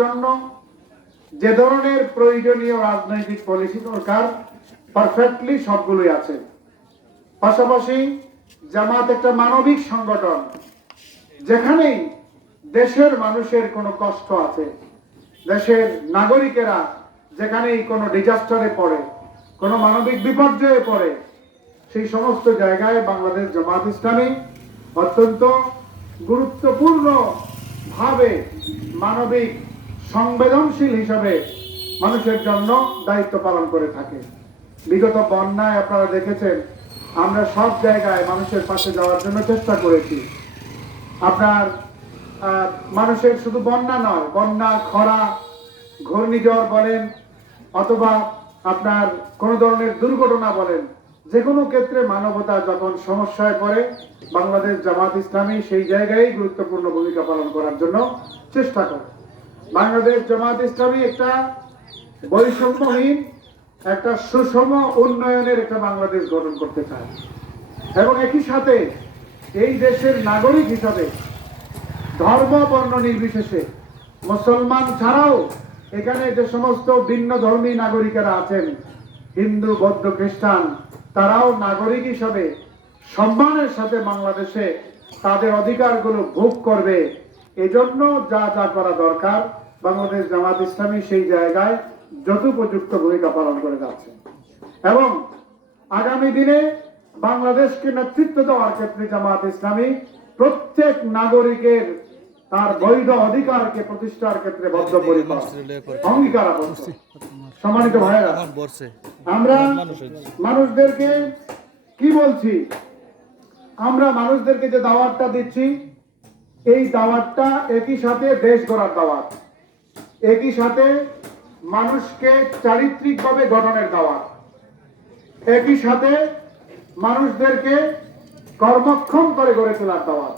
জন্য যে ধরনের প্রয়োজনীয় রাজনৈতিক পলিসি দরকার পারফেক্টলি সবগুলোই আছে। পাশাপাশি জামাত একটা মানবিক সংগঠন, যেখানেই দেশের মানুষের কোনো কষ্ট আছে, দেশের নাগরিকেরা যেখানেই কোনো ডিজাস্টারে পড়ে, কোনো মানবিক বিপর্যয়ে পড়ে, সেই সমস্ত জায়গায় বাংলাদেশ জামাত ইসলামী অত্যন্ত গুরুত্বপূর্ণ ভাবে মানবিক সংবেদনশীল হিসাবে মানুষের জন্য দায়িত্ব পালন করে থাকে। বিগত বন্যায় আপনারা দেখেছেন, আমরা সব জায়গায় মানুষের পাশে যাওয়ার জন্য চেষ্টা করেছি। আপনার মানুষের শুধু বন্যা নয়, বন্যা, খরা, ঘূর্ণিঝড় বলেন, অথবা আপনার কোন ধরনের দুর্ঘটনা বলেন যে কোনো ক্ষেত্রে মানবতা যখন সমস্যায় পড়ে, বাংলাদেশ জামাত ইসলামী সেই জায়গায় গুরুত্বপূর্ণ ভূমিকা পালন করার জন্য চেষ্টা করে। বাংলাদেশ জামাত ইসলামী একটা বৈষম্যহীন, একটা সুষম উন্নয়নের একটা বাংলাদেশ গঠন করতে চায়। এবং একই সাথে এই দেশের নাগরিক হিসাবে ধর্ম, বর্ণ নির্বিশেষে মুসলমান ছাড়াও এখানে যে সমস্ত ভিন্ন ধর্মী নাগরিকেরা আছেন, হিন্দু, বৌদ্ধ, খ্রিস্টান, তারাও নাগরিক হিসাবে সম্মানের সাথে বাংলাদেশে তাদের অধিকারগুলো ভোগ করবে। এজন্য যা যা করা দরকার, বাংলাদেশ জামাত ইসলামী সেই জায়গায় যথোপযুক্ত ভূমিকা পালন করে যাচ্ছে। এবং আগামী দিনে বাংলাদেশকে নেতৃত্ব দেওয়ার ক্ষেত্রে জামাত ইসলামী প্রত্যেক নাগরিকের তার বৈধ অধিকারকে প্রতিষ্ঠার ক্ষেত্রে বদ্ধপরিকর, অঙ্গীকারাবদ্ধ। সম্মানিত ভাইরা আমরা মানুষদেরকে কি বলছি? আমরা মানুষদেরকে যে দাওয়াতটা দিচ্ছি এই দাওয়াতটা একই সাথে দেশ গড়ার দাওয়াত। একই সাথে মানুষকে চারিত্রিকভাবে গঠনের দাওয়াত। একই সাথে মানুষদেরকে কর্মক্ষম করে গড়ে তোলার দাওয়াত।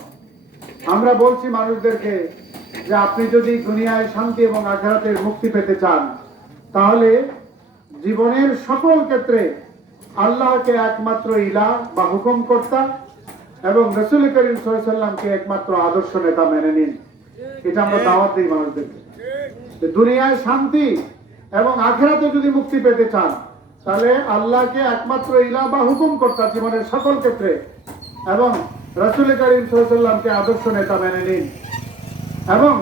আমরা বলছি মানুষদেরকে যে আপনি যদি দুনিয়ায় শান্তি এবং আঘাতের মুক্তি পেতে চান, তাহলে জীবনের সকল ক্ষেত্রে আল্লাহকে একমাত্র ইলা বা হুকুম কর্তা এবং রসুল করিম সাল্লামকে একমাত্র আদর্শ নেতা মেনে নিন। এটা আমরা দাওয়াত দিই মানুষদেরকে। দুনিয়ায় শান্তি এবং আখেরাতে যদি মুক্তি পেতে চান, তাহলে আল্লাহকে একমাত্র ইলা বা হুকুম কর্তা জীবনের সকল ক্ষেত্রে এবং রসুল করিম সাল্লামকে আদর্শ নেতা মেনে নিন। এবং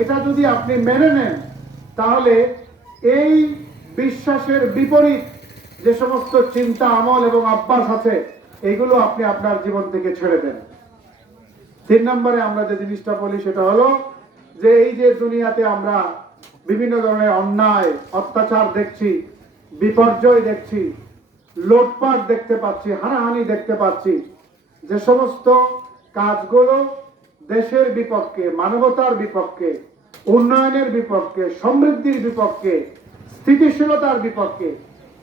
এটা যদি আপনি মেনে নেন, তাহলে এই বিশ্বাসের বিপরীত যে সমস্ত চিন্তা আমল এবং অভ্যাস আছে এগুলো আপনি আপনার জীবন থেকে ছেড়ে দেন। তিন নম্বরে আমরা যে জিনিসটা বলি সেটা হলো যে এই যে দুনিয়াতে আমরা বিভিন্ন ধরনের অন্যায়, অত্যাচার দেখছি, বিপর্যয় দেখছি, লোটপাট দেখতে পাচ্ছি, হানাহানি দেখতে পাচ্ছি, যে সমস্ত কাজগুলো দেশের বিপক্ষে, মানবতার বিপক্ষে, উন্নয়নের বিপক্ষে, সমৃদ্ধির বিপক্ষে, স্থিতিশীলতার বিপক্ষে,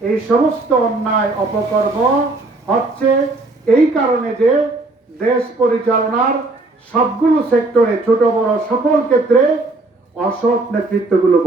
এই সমস্ত অন্যায়, অপকর্ম হচ্ছে এই কারণে যে দেশ পরিচালনার সবগুলো সেক্টরে ছোট বড় সকল ক্ষেত্রে অসৎ নেতৃত্বগুলো